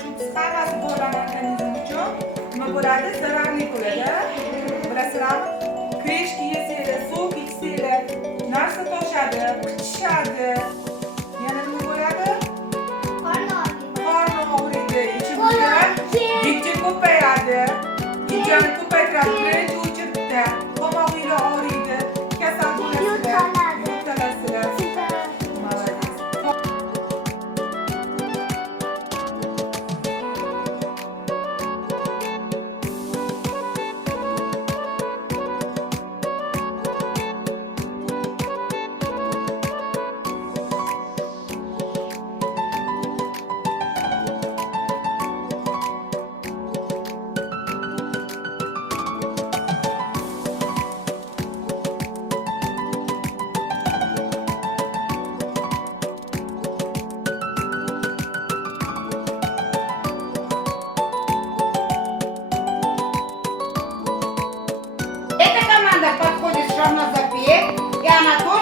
chup hammasi bolalar organizmi uchun nima bo'ladi? Zararli bo'ladi. Bilasizlarmi? Kreshki yesanglar, sovuq ichsanglar, narsa toshadi, qichishadi. Yana nima bo'ladi? Qorni og'riydi, ichimizda gijja ko'payadi. Gijjani ko'paytiradi, birinchi o'chiribdi. Tomog'inglar og'riydi, kasal bo'lasizlar, yo'talasizlar. Молодец. Эта команда подходит равно за пек, и она тоже